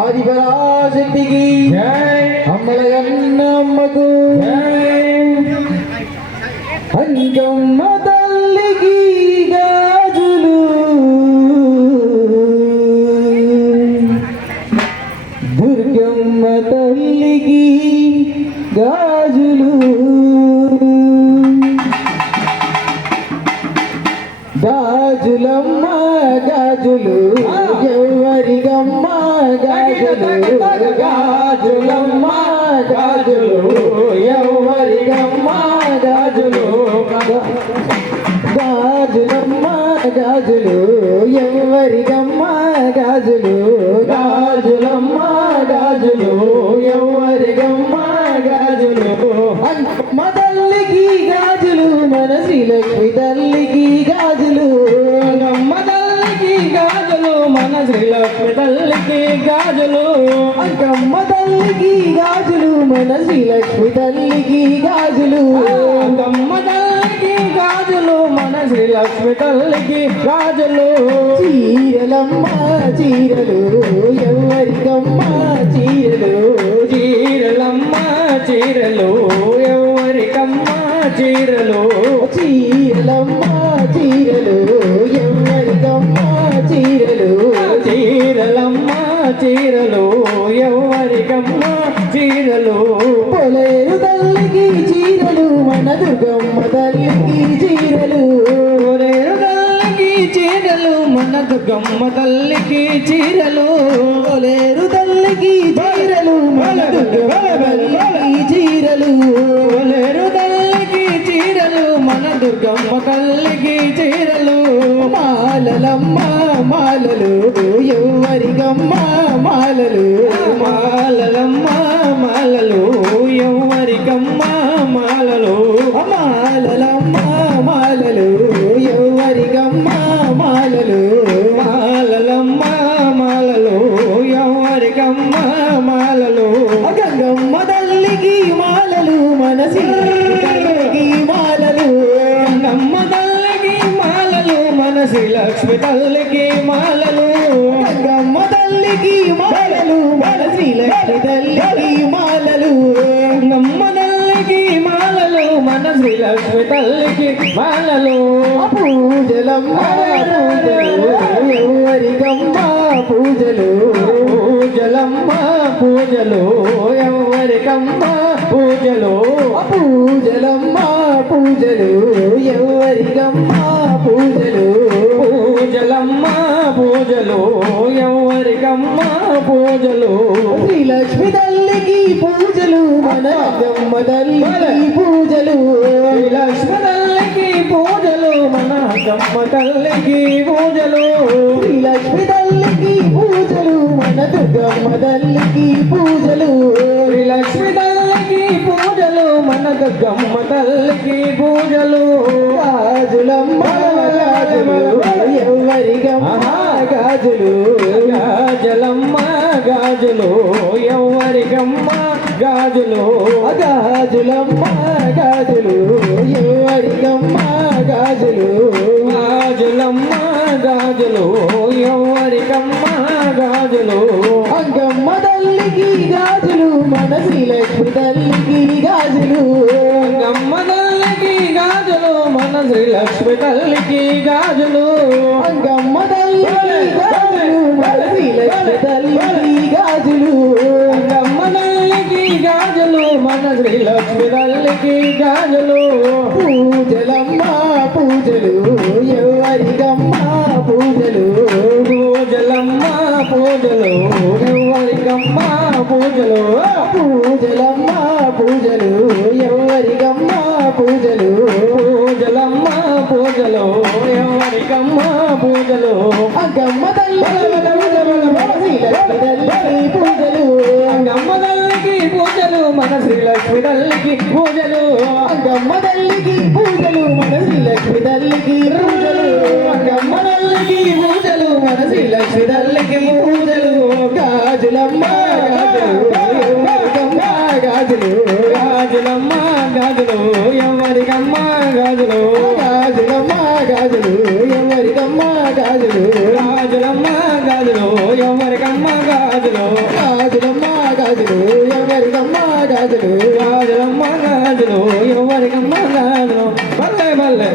ఆదిపరాశక్తికి అమ్మలగన్నమ్మకు అంజమ్మ తల్లికి గాజులు దుర్గమ్మ తల్లికి గాజులు గాజులమ్మ గాజులు ఎవరిగమ్మ గాజులు గాజులమ్మ గాజులు ఎవరిగమ్మ గాజులు గాజులమ్మ గాజులు ఎవరిగమ్మ గాజులు గాజులమ్మ గాజులు ఎవరిగమ్మ గాజులు అమ్మ తల్లికి గాజులు మన శ్రీలక్ష్మి తల్లికి గాజులు అమ్మ తల్లికి గాజులు మన శ్రీలక్ష్మి తల్లికి గాజులు అమ్మ తల్లికి గాజులు మన శ్రీలక్ష్మి తల్లికి గాజులు అమ్మ తల్లికి గాజులు మన శ్రీలక్ష్మి తల్లికి గాజులు చీరలమ్మ చీరలు ఎవరికమ్మ చీరలు చీరలమ్మ చీరలు ఎవరికమ్మ చీరలు చీరలమ్మ చీరలు ఎవరికమ్మ చీరలు చీరలమ్మ చీరలు ఎవరికమ్మ చీరలు పొలేరు తల్లికి చీరలు మన దుర్గమ్మ తల్లికి చీరలు పొలేరు తల్లికి చీరలు మన దుర్గమ్మ తల్లికి చీరలు పొలేరు తల్లికి చీరలు మన దుర్గమ్మ తల్లికి చీరలు పొలేరు తల్లికి చీరలు మన దుర్గమ్మ తల్లికి చీరలు మాలలమ్మ మాలలు ఎవరిగమ్మ మాలలు మాలలమ్మ మాలలు ఎవరికమ్మ మాలలు మాలలమ్మ మాలలు ఎవరిగమ్మ మాలలు మాలలమ్మ మాలలు ఎవరికమ్మ మాలలు గంగమ్మ తల్లికి మాలలు మనసి తల్లికి మాలలు గంగమ్మ తల్లికి మాలలు మనసి లక్ష్మి తల్లికి మాలలు గంగమ్మ తల్లికి మాలలు మనసి లక్ష్మి తల్లికి మాలలు గంగమ్మ తల్లికి మాలలు మన శ్రీలక్ష్మి తల్లికి మాలలు పూజలమ్మ పూజలు ఎవరికమ్మ పూజలు పూజలమ్మ పూజలు ఎవరికమ్మ పూజలు పూజలమ్మ పూజలు ఎవరికమ్మ పూజలు పూజలమ్మ పూజలు ఎవరికమ్మ పూజలు శ్రీలక్ష్మి తల్లికి పూజలు మన గమ్మ తల్లికి పూజలు శ్రీలక్ష్మి తల్లికి పూజలు మన గమ్మ తల్లికి పూజలు శ్రీలక్ష్మి తల్లికి పూజలు మన దుర్గమ్మ తల్లికి పూజలు శ్రీలక్ష్మి తల్లికి పూజలు మన దుర్గమ్మ తల్లికి పూజలు గాజులమ్మ గాజులు ఎవరిగమ్మ గాజులు గాజలమ్మ గాజులు ఎవరిగమ్మ గాజులు గాజులమ్మ గాజులు ఎవరిగమ్మ గాజులు గాజులమ్మ గాజులు ఎవరికమ్మ గాజులు అంగమ్మ తల్లికి గాజులు మన శ్రీలక్ష్మి తల్లికి గాజులు అంగమ్మ తల్లికి గాజులు మన శ్రీలక్ష్మి తల్లికి గాజులు అంగమ్మ తల్లికి గాజులు మన శ్రీలక్ష్మి తల్లికి గాజులు అంగమ్మ తల్లికి గాజులు మన శ్రీలక్ష్మి తల్లికి గాజులు పూజలమ్మ పూజలు ఎవరికమ్మ పూజలు పూజలమ్మ పూజలు ఎవరికమ్మ పూజలు పూజలమ్మ పూజలు ఎవరికమ్మ పూజలు పూజలమ్మ పూజలు ఎవరికమ్మ పూజలు అగమ్మ తల్లి పూజలు అంగమ్మ తల్లికి పూజలు మన శ్రీలక్ష్మి తల్లికి పూజలు అంగమ్మ తల్లికి పూజలు మన శ్రీలక్ష్మి తల్లికి పూజలు అంగమ్మ తల్లికి పూజలు మన శ్రీలక్ష్మి తల్లికి పూజలు గాజులమ్మ గాజులు గాజులమ్మ గాజులు ఎవరికమ్మ గాజులు గాజులమ్మ గాజులు ఎవరికమ్మ గాజులు గాజులమ్మ గాజులు ఎవరికమ్మ గాజులు గాజులమ్మ గాజులు ఎవరికమ్మ గాజులు గాజులమ్మ గాజులు ఎవరికమ్మ గాజులు బల్లె బల్లె